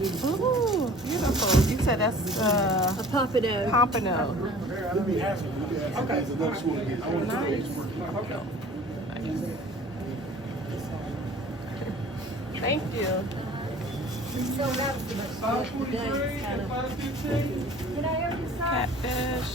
Ooh, beautiful. You said that's A pompano. pompano. Okay. Nice. Thank you. Catfish.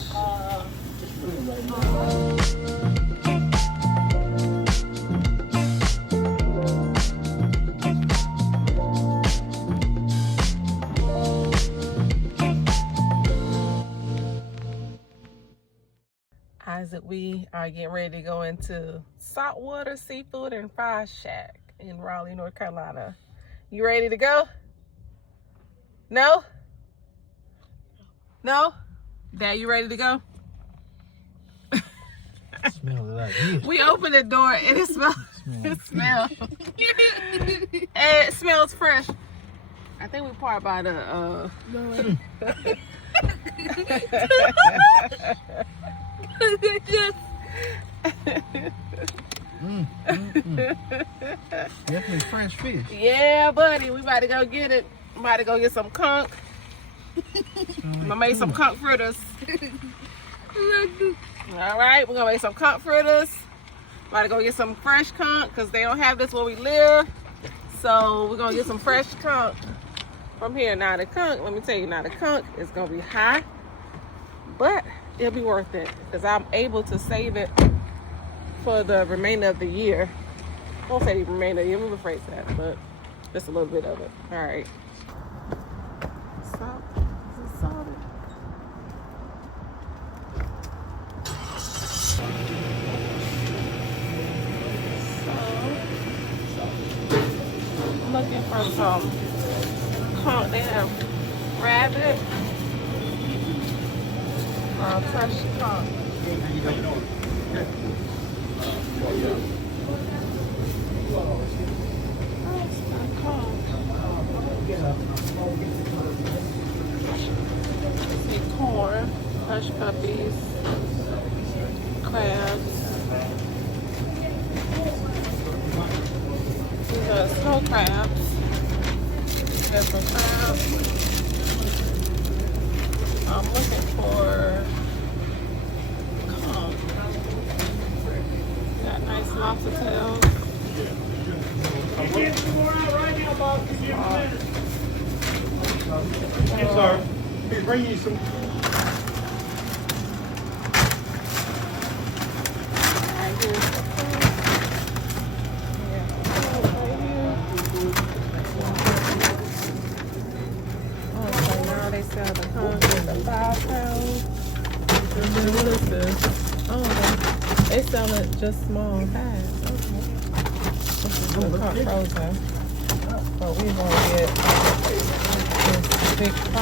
Isaac, we are getting ready to go into Saltwater Seafood and Fry Shack in Raleigh, North Carolina. You ready to go? No? No? Dad, you ready to go? Smells like this. We opened the door and it smells. It smells. It smells fresh. I think we parked by the Definitely fresh fish. Yeah, buddy, we about to go get it. I'm about to go get some conch. I'm gonna make some conch fritters. All right, we're gonna make some conch fritters. About to go get some fresh conch because they don't have this where we live. So we're gonna get some fresh conch from here. Now the conch, let me tell you, now the conch is gonna be high, but it'll be worth it because I'm able to save it for the remainder of the year. I won't say the remainder of the year, I'm afraid of that, but just a little bit of it. All right. Salt. Is it salted? I'm looking for some conch. They have rabbit. Fresh conch. See corn, hush puppies, crabs. These are snow crabs. There's some crabs. I'm looking for conch. Got nice lobster tails. Yes, sir. He's bringing you some. Right here. Oh, so now they sell the conch at the 5 pounds. And then what is this? Oh, they sell it just small bags. Okay. This is the conch frozen. So we're gonna get this big 5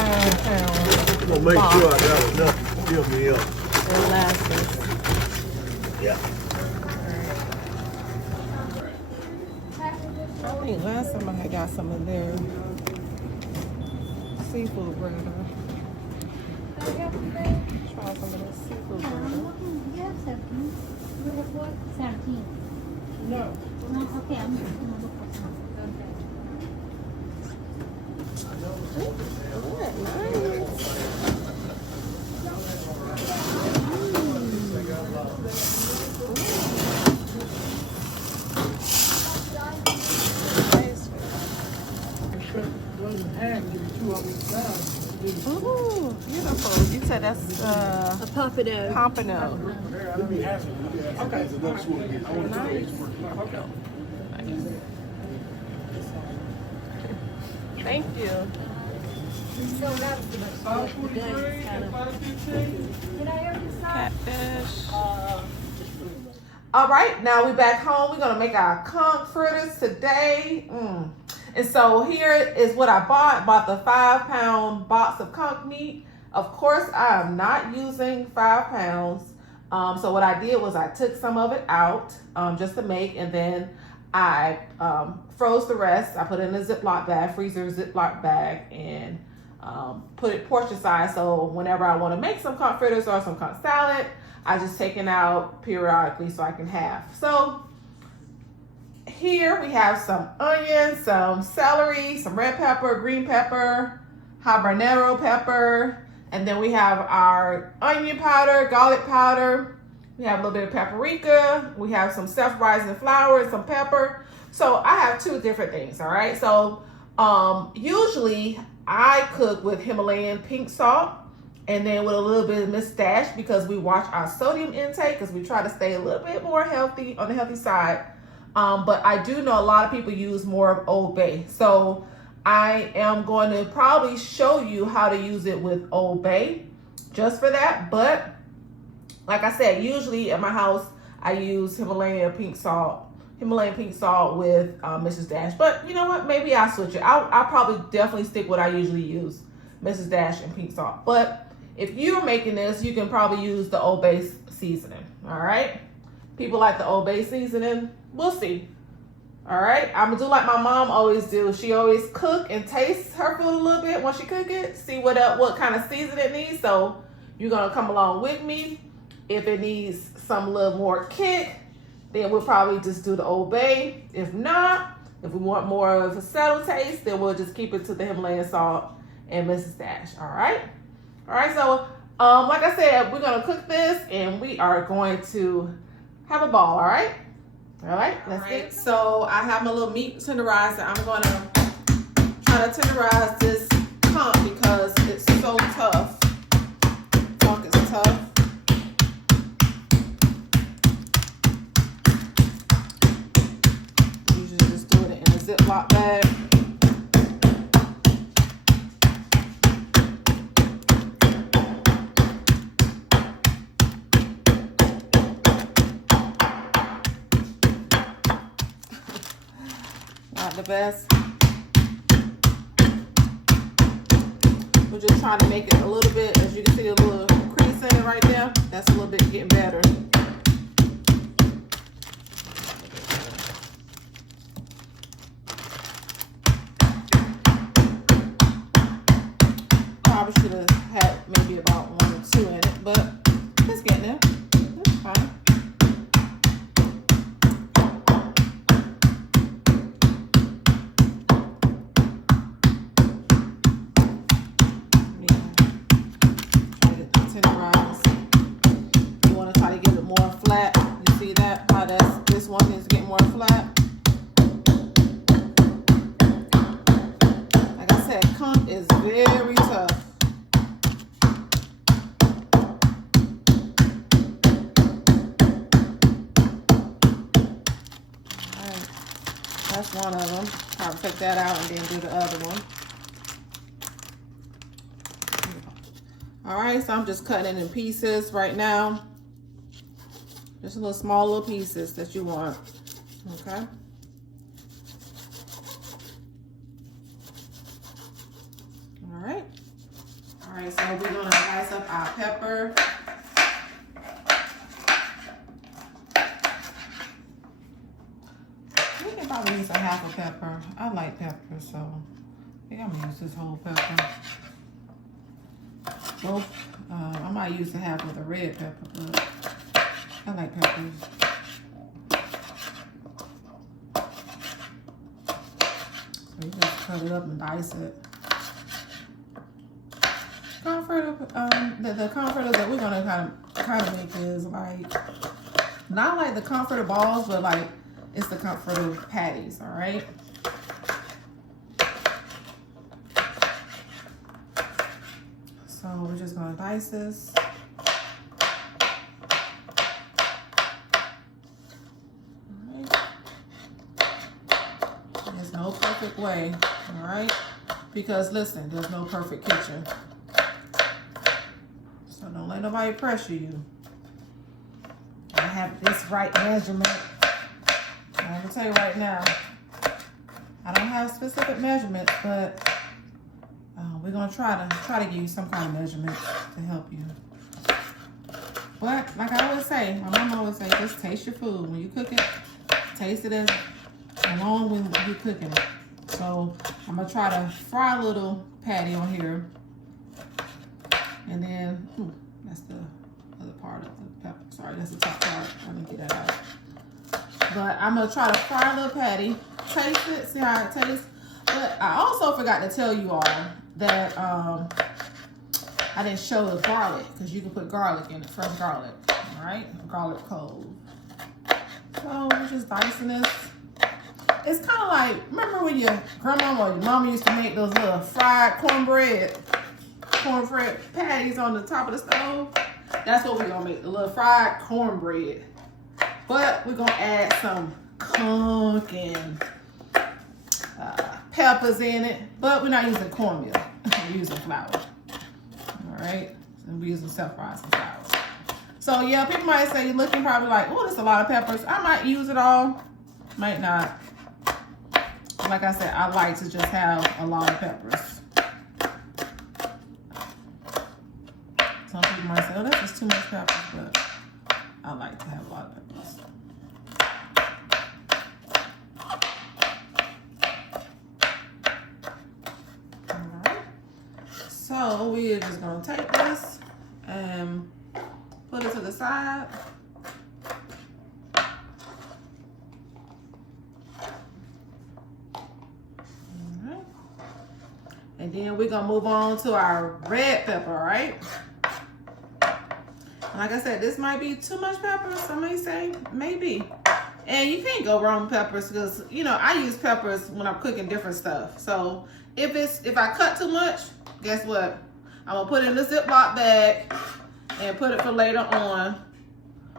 pound I'm gonna make box. sure I got enough to fill me up. Molasses. Yeah. I think last time I got some of their seafood burger. Try some of this seafood burger. Yes, 17. You have what? 17. No. No, okay, I'm going to look for some. Isn't that nice? Ooh, beautiful. You said that's A pompano. pompano. Okay. Nice. Thank you. Catfish. All right, now we back home. We're gonna make our conch fritters today. And so here is what I bought. Bought the 5 pound box of conch meat. Of course, I am not using 5 pounds. So what I did was I took some of it out just to make, and then I froze the rest. I put it in a Ziploc bag, freezer Ziploc bag, and put it portion size. So whenever I want to make some conch fritters or some conch salad, I just take it out periodically so I can have. So here we have some onions, some celery, some red pepper, green pepper, habanero pepper, and then we have our onion powder, garlic powder. We have a little bit of paprika. We have some self-rising flour and some pepper. So I have two different things, all right? So usually I cook with Himalayan pink salt and then with a little bit of Miss Dash because we watch our sodium intake because we try to stay a little bit more healthy, on the healthy side. But I do know a lot of people use more of Old Bay. So I am going to probably show you how to use it with Old Bay just for that. But like I said, usually at my house, I use Himalayan pink salt with Mrs. Dash. But you know what? Maybe I'll switch it. I'll probably definitely stick what I usually use, Mrs. Dash and pink salt. But if you're making this, you can probably use the Old Bay seasoning. All right. People like the Old Bay seasoning. We'll see. All right. I'm gonna do like my mom always do. She always cook and taste her food a little bit when she cook it. See what kind of season it needs. So you're gonna come along with me. If it needs some little more kick, then we'll probably just do the Old Bay. If not, if we want more of a settled taste, then we'll just keep it to the Himalayan salt and Mrs. Dash. All right. All right. So like I said, we're gonna cook this and we are going to have a ball. All right. All right. Let's get it. So I have my little meat tenderizer. I'm gonna try to tenderize this conch because it's so tough. Conch is tough. Ziploc bag. Not the best. We're just trying to make it a little bit, as you can see, a little crease in it right there. That's a little bit getting better. Probably should have had maybe about 1 or 2 in it, but it's getting there. That's fine. Try to tenderize. You want to try to get it more flat. You see that? How this one is getting more flat. Like I said, conch is very tough. That's one of them. I'll take that out and then do the other one. All right, so I'm just cutting it in pieces right now. Just small little pieces that you want. Okay. All right. All right, so we're gonna dice up our pepper. Probably use a half a pepper. I like pepper, so I think I'm gonna use this whole pepper. Both, I might use a half of the red pepper, but I like peppers. So you just cut it up and dice it. Conch fritter, the conch fritters that we're gonna kind of make is like not like the conch fritter balls, but like it's the conch fritter patties, all right? So we're just gonna dice this. All right. There's no perfect way, all right? Because listen, there's no perfect kitchen. So don't let nobody pressure you. I have this right measurement. I'm gonna tell you right now, I don't have specific measurements, but we're gonna try to give you some kind of measurement to help you. But like I always say, my mom always say, just taste your food when you cook it. Taste it along when you're cooking it. So I'm gonna try to fry a little patty on here, and then that's the other part of the pepper. Sorry, that's the top part. Let me get that out. But I'm gonna try to fry a little patty, taste it, see how it tastes. But I also forgot to tell you all that I didn't show the garlic, because you can put garlic in it, fresh garlic, all right? Garlic clove. So we're just dicing this. It's kind of like, remember when your grandma or your mama used to make those little fried cornbread patties on the top of the stove? That's what we're gonna make, the little fried cornbread. But we're gonna add some conch and peppers in it, but we're not using cornmeal. We're using flour. All right, and we're using self-rising flour. So yeah, people might say, you're looking probably like, oh, there's a lot of peppers. I might use it all, might not. Like I said, I like to just have a lot of peppers. Some people might say, oh, that's just too much peppers, but I like to have a lot of peppers. Alright. So we're just gonna take this and put it to the side. Alright. And then we're gonna move on to our red pepper, right? Like I said, this might be too much pepper. Some may say maybe. And you can't go wrong with peppers because, you know, I use peppers when I'm cooking different stuff. So if I cut too much, guess what? I'm gonna put it in the Ziploc bag and put it for later on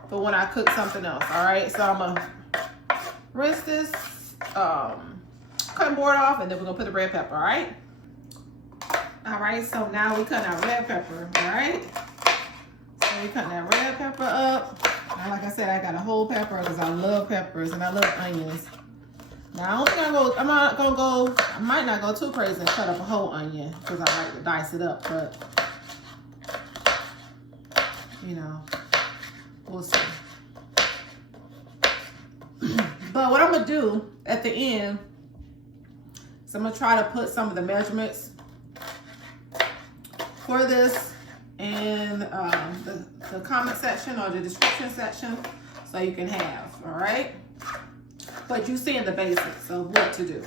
for when I cook something else. All right, so I'm gonna rinse this cutting board off, and then we're gonna put the red pepper. All right. All right. So now we cut our red pepper. All right. So we cut that red pepper up. Now, like I said, I got a whole pepper because I love peppers and I love onions. Now, I might not go too crazy and cut up a whole onion because I like to dice it up, but, you know, we'll see. But what I'm going to do at the end is I'm going to try to put some of the measurements for this in the comment section or the description section so you can have, all right? But you see in the basics of what to do.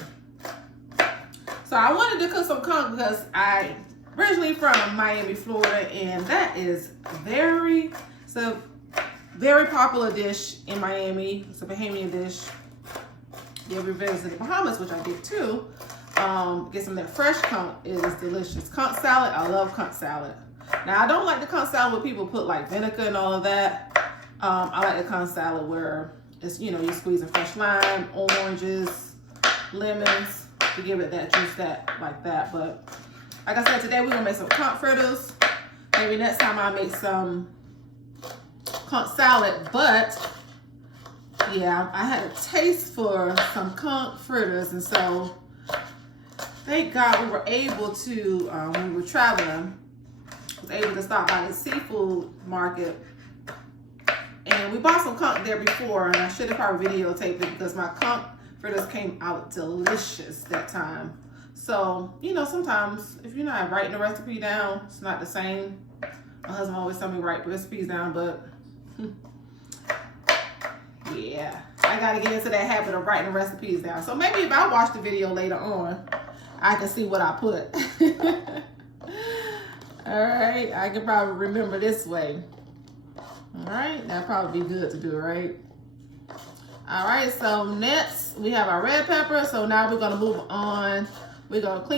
So I wanted to cook some conch because I originally from Miami, Florida, and that is it's a very popular dish in Miami. It's a Bahamian dish. You ever visit the Bahamas, which I did too. Get some of that fresh conch. It is delicious. Conch salad, I love conch salad. Now I don't like the conch salad where people put like vinegar and all of that. I like the conch salad where it's, you know, you squeeze a fresh lime, oranges, lemons to give it that juice like that. But like I said, today we're gonna make some conch fritters. Maybe next time I'll make some conch salad. But yeah, I had a taste for some conch fritters, and so thank God we were able to, when we were traveling, was able to stop by the seafood market. And we bought some conch there before, and I should have probably videotaped it because my conch fritters came out delicious that time. So, you know, sometimes if you're not writing the recipe down, it's not the same. My husband always tells me write the recipes down, but yeah, I got to get into that habit of writing the recipes down. So maybe if I watch the video later on, I can see what I put. All right, I can probably remember this way. All right, that'd probably be good to do, right? All right, so next we have our red pepper. So now we're gonna move on. We're gonna clean.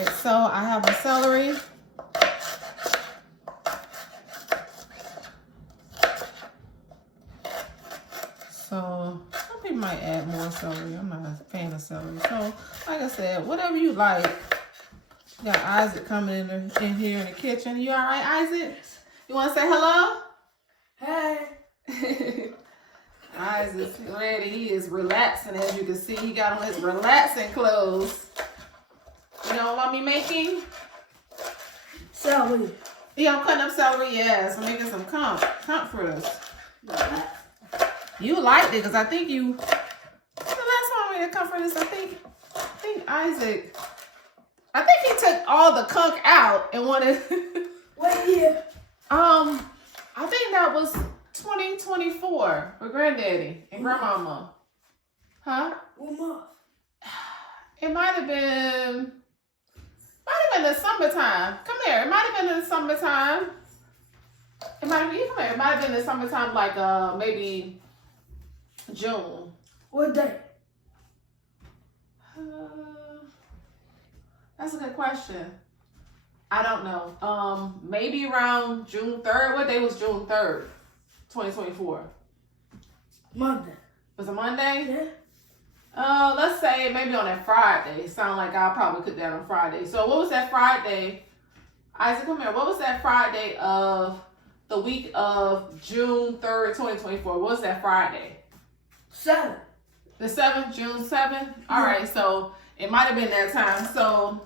right, so I have my celery. So some people might add more celery. I'm not a fan of celery. So like I said, whatever you like. You got Isaac coming in here in the kitchen. You all right, Isaac? You want to say hello? Hey. Isaac's ready. He is relaxing, as you can see. He got on his relaxing clothes. You know what I'm making? Celery. Yeah, I'm cutting up celery. Yes, I'm making some conch fritters. You liked it because I think you. The last time I made a conch fritters, I think Isaac. I think he took all the conch out and wanted. What year? I think that was 2024 for Granddaddy and Grandmama. Huh? What month? It might have been the summertime. Come here. It might have been in the summertime. It might have been. Come here. It might have been in the summertime, like maybe June. What day? That's a good question. I don't know. Maybe around June 3rd. What day was June 3rd, 2024? Monday. Was it Monday? Yeah. Let's say maybe on that Friday. Sound like I'll probably cook that on Friday. So what was that Friday? Isaac, come here. What was that Friday of the week of June 3rd, 2024? What was that Friday? 7. The 7th, June 7th? All right, so it might have been that time. So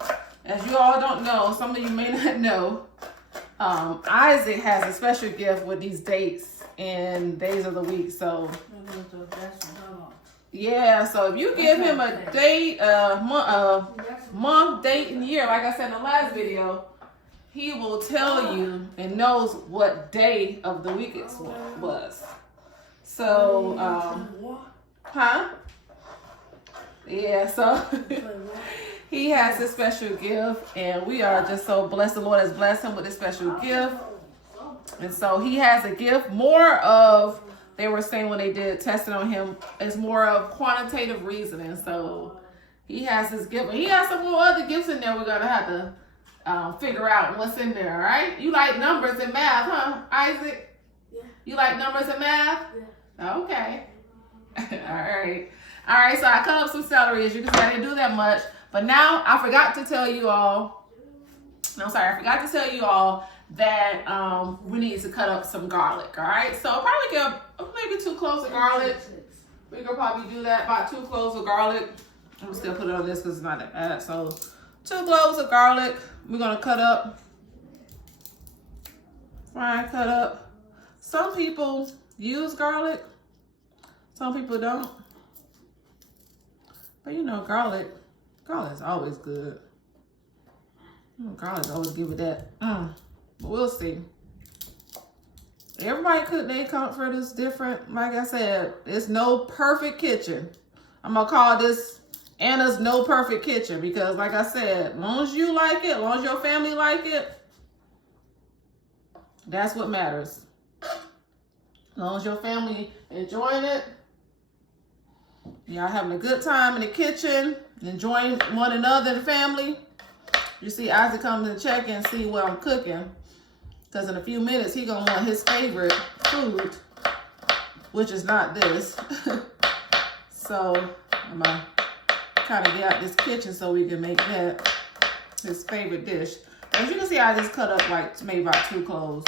as you all don't know, some of you may not know, Isaac has a special gift with these dates and days of the week. So yeah, so if you give him a date, month, date, and year, like I said in the last video, he will tell you and knows what day of the week it was. So, huh? Yeah, so he has a special gift, and we are just so blessed. The Lord has blessed him with a special gift. And so he has a gift more of, they were saying when they did testing on him, it's more of quantitative reasoning. So he has his gift. He has some more other gifts in there we're going to have to figure out what's in there, all right? You like numbers and math, huh, Isaac? Yeah. You like numbers and math? Yeah. Okay. All right. All right, so I cut up some celery. As you can see, I didn't do that much. But now I forgot to tell you all, I forgot to tell you all that we need to cut up some garlic, all right? So probably get maybe 2 cloves of garlic. We could probably do that, about 2 cloves of garlic. I'm just gonna put it on this because it's not that bad. So 2 cloves of garlic, we're gonna cut up. Fine, cut up. Some people use garlic, some people don't. But you know, garlic is always good. Garlic always give it that. But we'll see. Everybody cook their conch fritters different. Like I said, it's no perfect kitchen. I'm gonna call this Anna's no perfect kitchen because, like I said, as long as you like it, as long as your family like it, that's what matters. As long as your family enjoying it, y'all having a good time in the kitchen, enjoying one another and family. You see Isaac comes and check and see what I'm cooking. Because in a few minutes, he's going to want his favorite food, which is not this. So I'm going to kind of get out this kitchen so we can make that his favorite dish. As you can see, I just cut up like maybe about 2 cloves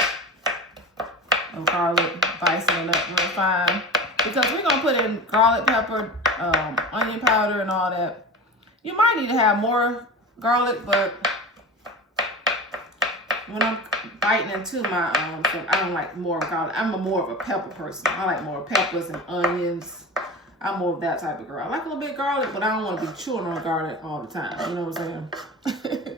of garlic, dicing it up real fine. Because we're going to put in garlic, pepper, onion powder, and all that. You might need to have more garlic, but when I'm biting into my, I don't like more garlic. I'm more of a pepper person. I like more peppers and onions. I'm more of that type of girl. I like a little bit of garlic, but I don't want to be chewing on garlic all the time. You know what I'm saying?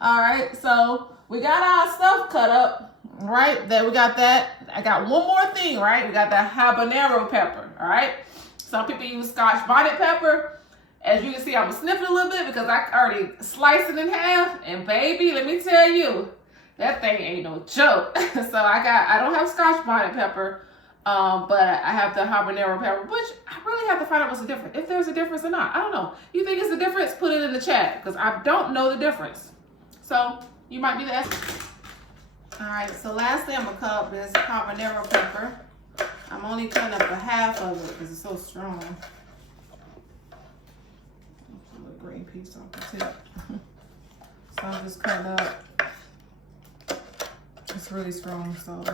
All right, so we got our stuff cut up, right? There we got that. I got one more thing, right? We got that habanero pepper, all right? Some people use Scotch bonnet pepper. As you can see, I'm sniffing a little bit because I already sliced it in half. And baby, let me tell you, that thing ain't no joke. So I don't have Scotch bonnet pepper. But I have the habanero pepper, which I really have to find out what's the difference. If there's a difference or not. I don't know. You think it's the difference? Put it in the chat, because I don't know the difference. So you might be the expert. All right, so lastly, I'm gonna cut up this habanero pepper. I'm only cutting up a half of it because it's so strong. A little green piece off the tip. So I'm just cutting up. It's really strong, so.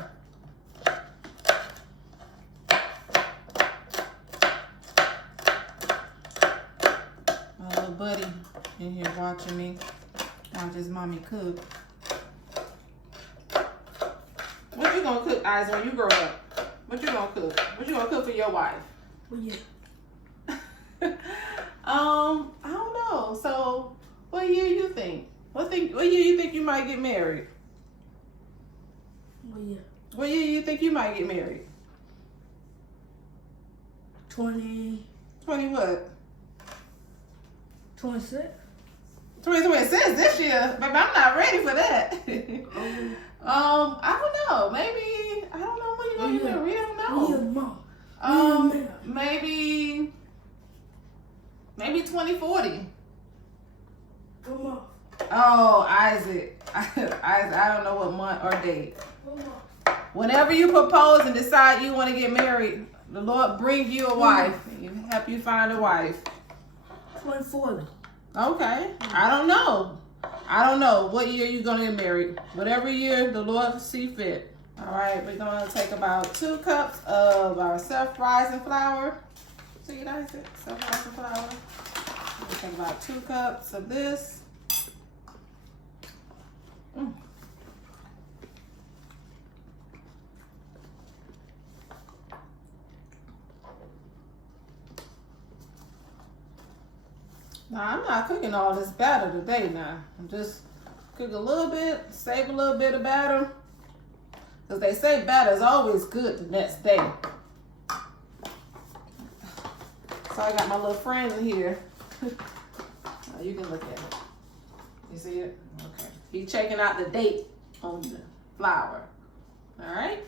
My little buddy in here watching me watch his mommy cook. What you gonna cook, Eyes, when you grow up? What you gonna cook? What you gonna cook for your wife? Well, yeah. I don't know. So, what year you think? What year you think you might get married? Well, yeah. What year you think you might get married? 20. 20 what? 26. 2026 this year, baby. I'm not ready for that. I don't know. Maybe I don't know when you're gonna get married. I don't know. Maybe 2040. Come on. Oh, Isaac. I don't know what month or date. Whenever you propose and decide you want to get married, the Lord bring you a wife. He help you find a wife. 2040. Okay. I don't know. I don't know what year you're going to get married. Whatever year the Lord see fit. All right. We're going to take about 2 cups of our self-rising flour. See it, Isaac? Self-rising flour. We'll take about 2 cups of this. Now, I'm not cooking all this batter today now. I'm just cook a little bit, save a little bit of batter. Because they say batter is always good the next day. So I got my little friend in here. You can look at it. You see it? Okay. He's checking out the date on the flour. All right.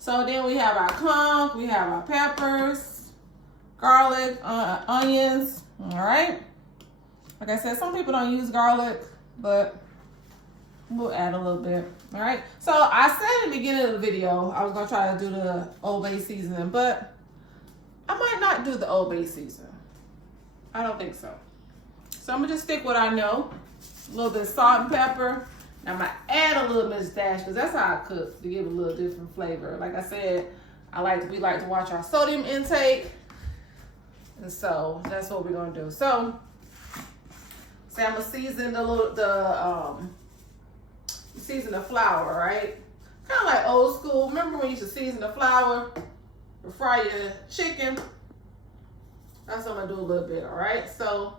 So then we have our conch, we have our peppers, garlic, onions. All right. Like I said, some people don't use garlic, but we'll add a little bit. All right. So I said in the beginning of the video, I was going to try to do the Old Bay seasoning, but I might not do the Old Bay seasoning. I don't think so. So I'm going to just stick what I know. A little bit of salt and pepper. Now I'm going to add a little Miss Dash because that's how I cook to give a little different flavor. Like I said, we like to watch our sodium intake. And so that's what we're going to do. So say I'm gonna season season the flour, right? Kind of like old school. Remember when you used to season the flour or fry your chicken? That's what I'm gonna do a little bit, all right? So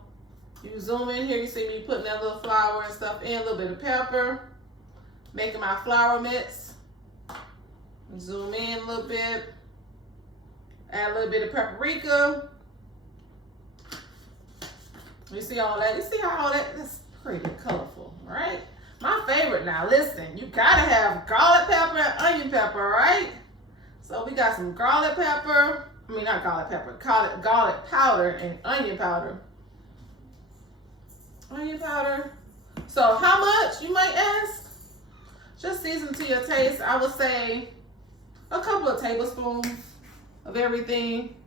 you zoom in here, you see me putting that little flour and stuff in, a little bit of pepper, making my flour mix. Zoom in a little bit, add a little bit of paprika. You see all that? You see how all that is pretty colorful, right? My favorite now, listen, you gotta have garlic pepper and onion pepper, right? So we got some garlic pepper, not garlic pepper, garlic powder and onion powder. Onion powder. So how much, you might ask? Just season to your taste. I would say a couple of tablespoons of everything.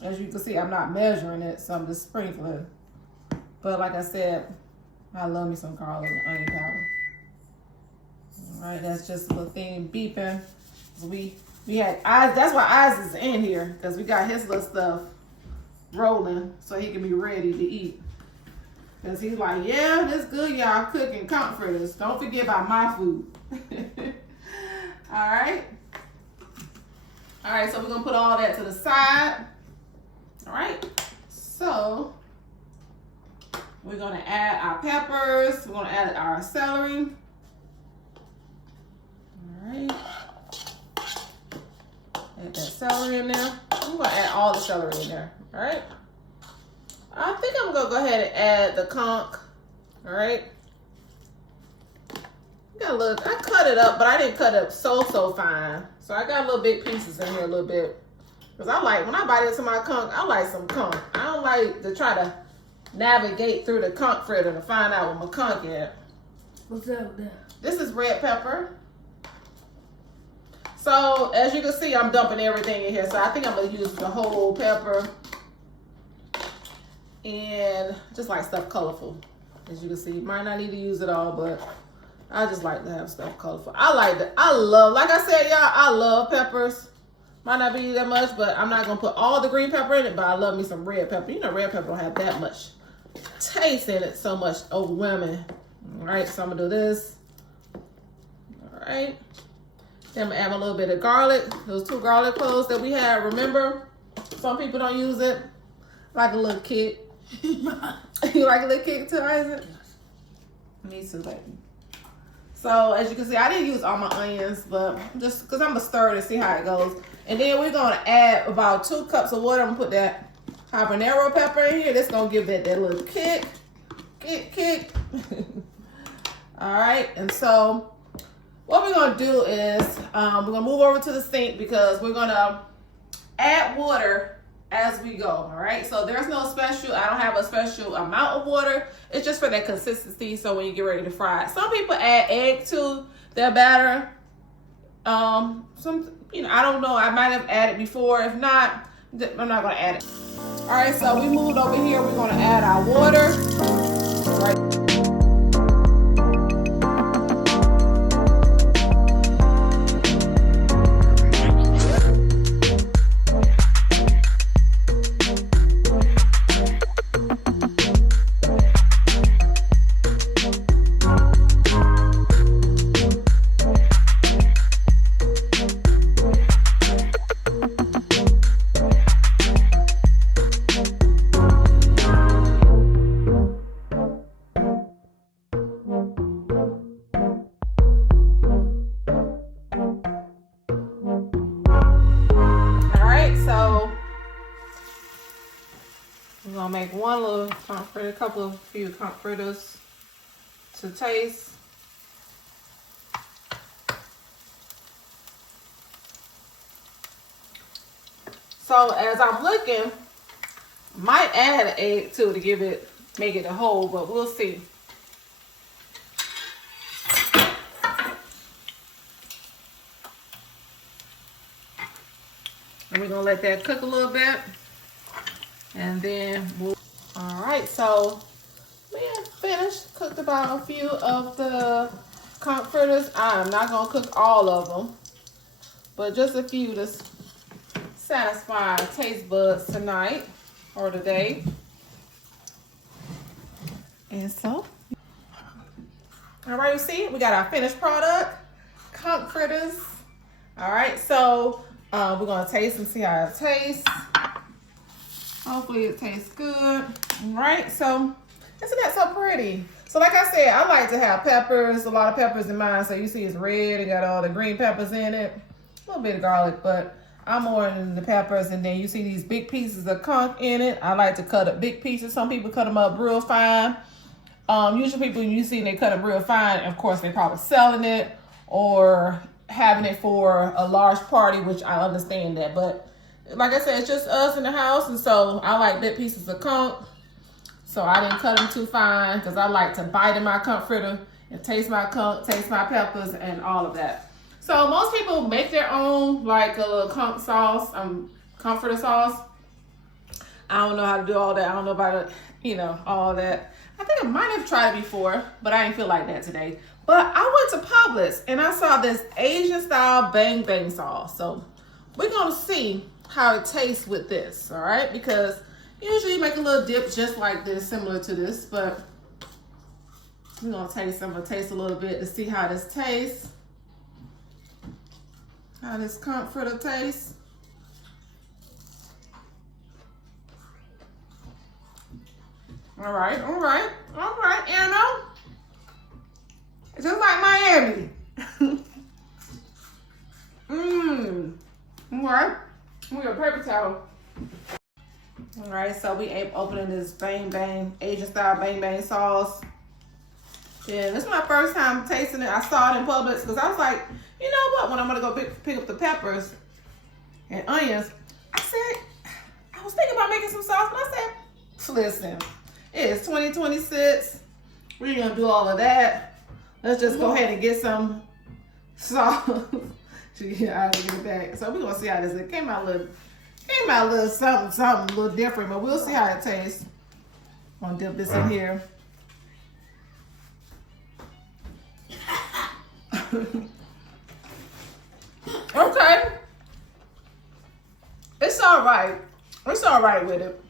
As you can see, I'm not measuring it, so I'm just sprinkling. But like I said, I love me some garlic and onion powder. All right, that's just a little thing beeping. We had eyes. That's why Eyes is in here, because we got his little stuff rolling so he can be ready to eat. Because he's like, yeah, this good, y'all cooking Conch Fritters. Don't forget about my food. All right. All right, so we're going to put all that to the side. All right, so we're gonna add our peppers. We're gonna add our celery. All right, add that celery in there. I'm gonna add all the celery in there. All right, I think I'm gonna go ahead and add the conch. All right, Got a little, I cut it up, but I didn't cut it up so fine. So I got little big pieces in here a little bit. Because I like, when I bite into my conch, I like some conch. I don't like to try to navigate through the conch fritter to find out what my conch is. What's that there? This is red pepper. So as you can see, I'm dumping everything in here. So I think I'm gonna use the whole pepper. And just like stuff colorful. As you can see, might not need to use it all, but I just like to have stuff colorful. I like that. I love, like I said, y'all, I love peppers. Might not be that much, but I'm not gonna put all the green pepper in it, but I love me some red pepper. You know, red pepper don't have that much taste in it, so much overwhelming. All right, so I'm gonna do this. All right. Then I'm gonna add a little bit of garlic. Those 2 garlic cloves that we had. Remember, some people don't use it. Like a little kick. You like a little kick too, Isaac? Me too, baby. So as you can see, I didn't use all my onions, but just because I'm gonna stir it and see how it goes. And then we're gonna add about 2 cups of water. I'm gonna put that habanero pepper in here. That's gonna give it that little kick. All right, and so what we're gonna do is we're gonna move over to the sink because we're gonna add water as we go. All right, so there's no special, I don't have a special amount of water. It's just for that consistency, so when you get ready to fry it. Some people add egg to their batter. You know, I don't know, I might have added before. If not, I'm not gonna add it. All right, so we moved over here. We're gonna add our water. Right. Make one little conch fritter, a few conch fritters to taste. So as I'm looking, might add an egg too to make it a whole, but we'll see. And we're gonna let that cook a little bit. And then all right, so we finished, cooked about a few of the conch fritters. I'm not gonna cook all of them, but just a few to satisfy taste buds tonight or today. And so, all right, you see, we got our finished product, conch fritters. All right, so we're gonna taste and see how it tastes. Hopefully it tastes good. All right, so isn't that so pretty? So like I said, I like to have peppers, a lot of peppers in mine. So you see it's red and got all the green peppers in it. A little bit of garlic, but I'm more in the peppers. And then you see these big pieces of conch in it. I like to cut up big pieces. Some people cut them up real fine. Usually people, you see they cut them real fine. Of course, they're probably selling it or having it for a large party, which I understand that. But like I said, it's just us in the house, and so I like big pieces of conch. So I didn't cut them too fine because I like to bite in my conch fritter and taste my conch, taste my peppers, and all of that. So most people make their own, like a little conch sauce, conch fritter sauce. I don't know how to do all that. I don't know about it, you know, all that. I think I might have tried it before, but I didn't feel like that today. But I went to Publix and I saw this Asian style bang bang sauce. So we're gonna see how it tastes with this, all right? Because usually you make a little dip just like this, similar to this, but we're gonna taste, I'm gonna taste a little bit to see how this tastes. How this conch fritter tastes. All right, Anna. It's just like Miami. All right. We got a paper towel. All right, so we opening this bang bang Asian style bang bang sauce. Yeah, this is my first time tasting it. I saw it in Publix because I was like, you know what? When I'm gonna go pick up the peppers and onions, I was thinking about making some sauce, but I said, listen, it's 2026. We ain't gonna do all of that. Let's just go ahead and get some sauce. Yeah, I get it back. So we're gonna see how this is. It came out a little something a little different, but we'll see how it tastes. I'm gonna dip this in here. Okay. It's all right. It's all right with it.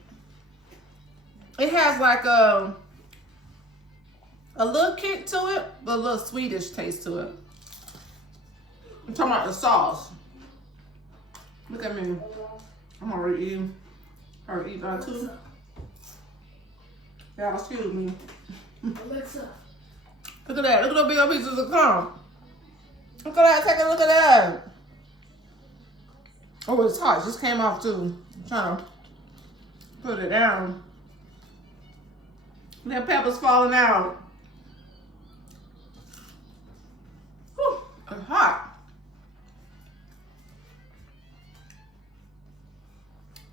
It has like a little kick to it, but a little Swedish taste to it. I'm talking about the sauce. Look at me. I'm already eating. I already eat that too. Yeah, excuse me. Alexa. Look at that. Look at those big old pieces of corn. Look at that. Take a look at that. Oh, it's hot. It just came off too. I'm trying to put it down. That pepper's falling out. Whew, it's hot.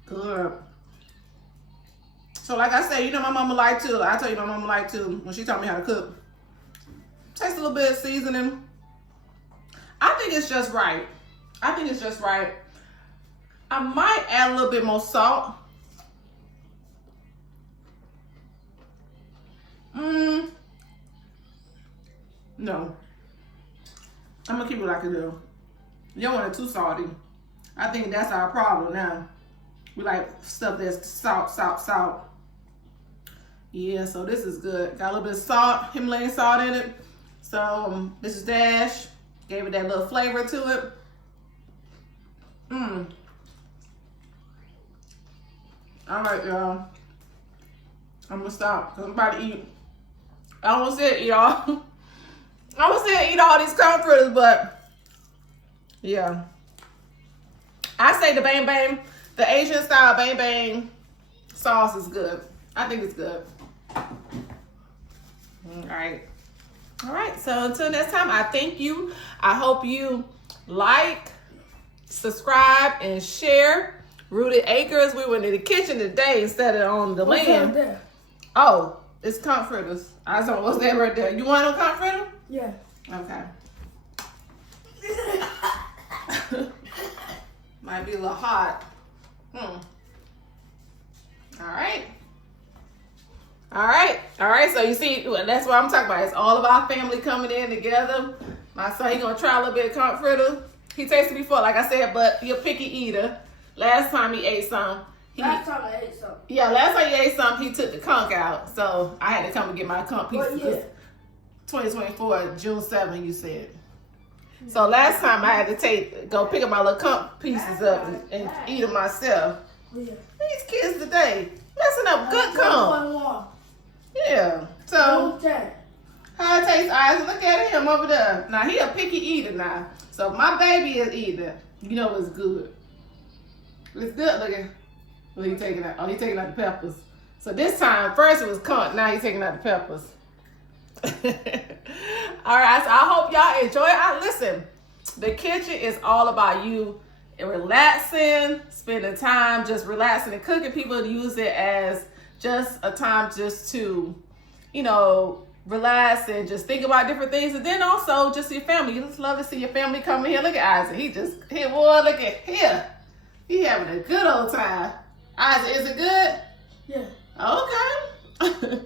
Good. So like I said, you know my mama like to. I tell you my mama like to when she taught me how to cook. Taste a little bit of seasoning. I think it's just right. I think it's just right. I might add a little bit more salt. No. I'm gonna keep it like it is. You don't want it too salty. I think that's our problem now. We like stuff that's salt. Yeah, so this is good. Got a little bit of salt, Himalayan salt in it. So this is Dash. Gave it that little flavor to it. All right, y'all. I'm gonna stop because I'm about to eat. I almost said eat all. I almost said eat all these Conch Fritters, but yeah. I say the bang bang, the Asian style bang bang sauce is good. I think it's good. All right. So until next time, I thank you. I hope you like, subscribe, and share. Rooted Acres. We went in the kitchen today instead of on the land. There? Oh, it's Conch Fritters. I don't know what's that right there. You want a Conch Fritter? Yeah. Okay. Might be a little hot. All right. So you see, that's what I'm talking about. It's all of our family coming in together. My son, he gonna try a little bit of Conch Fritter. He tasted before, like I said, but he a picky eater. Last time he ate some. Last time I ate something. Yeah, last time he ate some, he took the conch out. So I had to come and get my conch pieces. What year? 2024, June 7th, you said. So last time I had to go pick up my little conch pieces up and eat them myself. Yeah. These kids today, messing up good conch. Yeah. So Okay. how it tastes, eyes, look at him over there. Now he a picky eater now. So if my baby is eating, you know it's good. It's good. Look at. Well, he taking out. Oh, he taking out the peppers. So this time, first it was conch. Now he's taking out the peppers. All right. So I hope y'all enjoy. Listen, the kitchen is all about you and relaxing, spending time, just relaxing and cooking. People use it as just a time just to, relax and just think about different things. And then also just your family. You just love to see your family coming here. Look at Isaac. He just here. Boy, look at here. He having a good old time. Isaac, is it good? Yeah. Okay.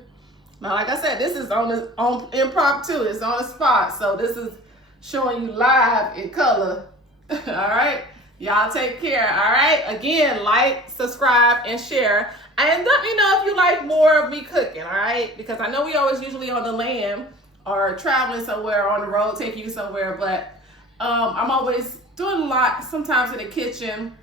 Now, like I said, this is on impromptu. It's on the spot. So this is showing you live in color. All right. Y'all take care. All right. Again, like, subscribe, and share. And let me know if you like more of me cooking. All right. Because I know we always usually on the land or traveling somewhere on the road, taking you somewhere. But I'm always doing a lot, sometimes in the kitchen.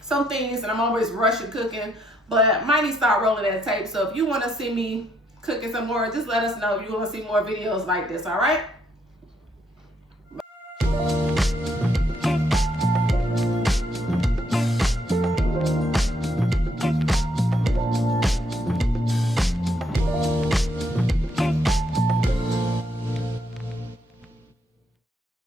Some things, and I'm always rushing cooking, but might need to start rolling that tape. So if you want to see me cooking some more, just let us know if you want to see more videos like this, all right?